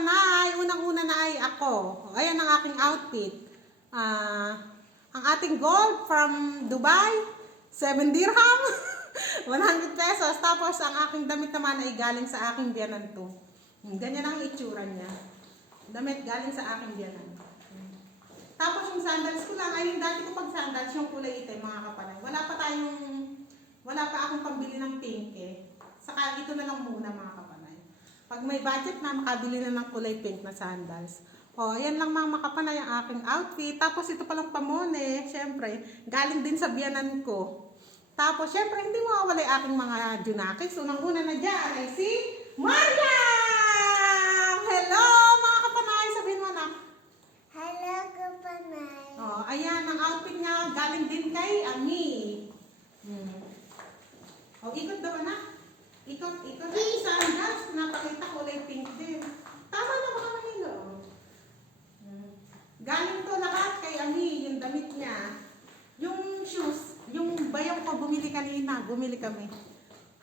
kapanay, unang-una na ay ako. Ayan ang aking outfit. Ang ating gold from Dubai, 7 dirham, 100 pesos. Tapos ang aking damit naman ay galing sa aking biyanan to. Ganyan ang itsura niya. Damit galing sa aking biyanan. Tapos yung sandals ko lang, ay yung dati ko pag sandals, yung kulay itim mga kapanay. Wala pa akong pambili ng pink eh. Saka ito na lang muna mga kapanay. Pag may budget na, makabili na ng kulay pink na sandals. O, ayan lang mga makapanay ang aking outfit. Tapos ito palang pamone, syempre, galing din sa biyanan ko. Tapos syempre, hindi mawawala yung aking mga junakis. Unang-una na dyan ay si Mariam! Hello mga kapanay, sabihin mo na. Hello, kapanay. O, ayan ang outfit niya, galing din kay Ami. O, ikot daw na. Ikot. Ay, sandals, napakita kulay pink din. Tama na mga mahilo. Galing to lahat kay Ami, yung damit niya. Yung shoes, yung bayaw ko bumili kanina, bumili kami.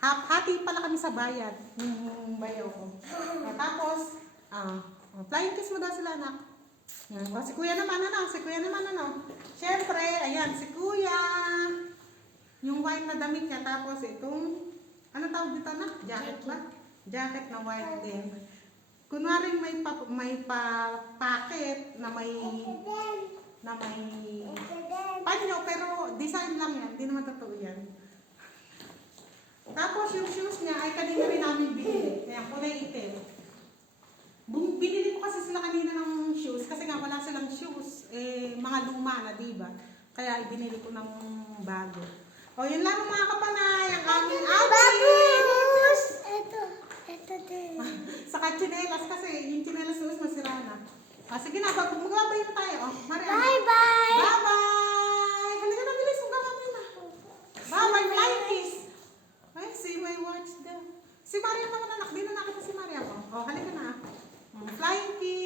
Hati pala kami sa bayad, yung bayaw ko. Tapos, flying kiss mo daw sila anak. Si kuya naman ano. Siyempre, ayan, si kuya. Yung white na damit niya, tapos itong, ano tawag dito na? Jacket ba? Jacket na white din. Kunwari may packet na may panyo, pero design lang yan, hindi naman totoo yan. Tapos yung shoes niya ay kanina rin namin binili, kaya kulay itim. Binili ko kasi sila kanina ng shoes, kasi nga wala silang shoes, mga luma na diba? Kaya ibinili ko ng bago. O yun lang mga kapanay, ang aming outfit! Ito din. Saka chinelas kasi, yung chinelas shoes masira na. Sige na, magbabay na tayo. Mariam. Bye-bye! Bye-bye! Halika na, bilis. Magbabay na. Bye-bye, flying kiss. Ay, see my watch daw. Si Mariam naman anak. Di na nakita si Mariam. Halika na. Flying kiss.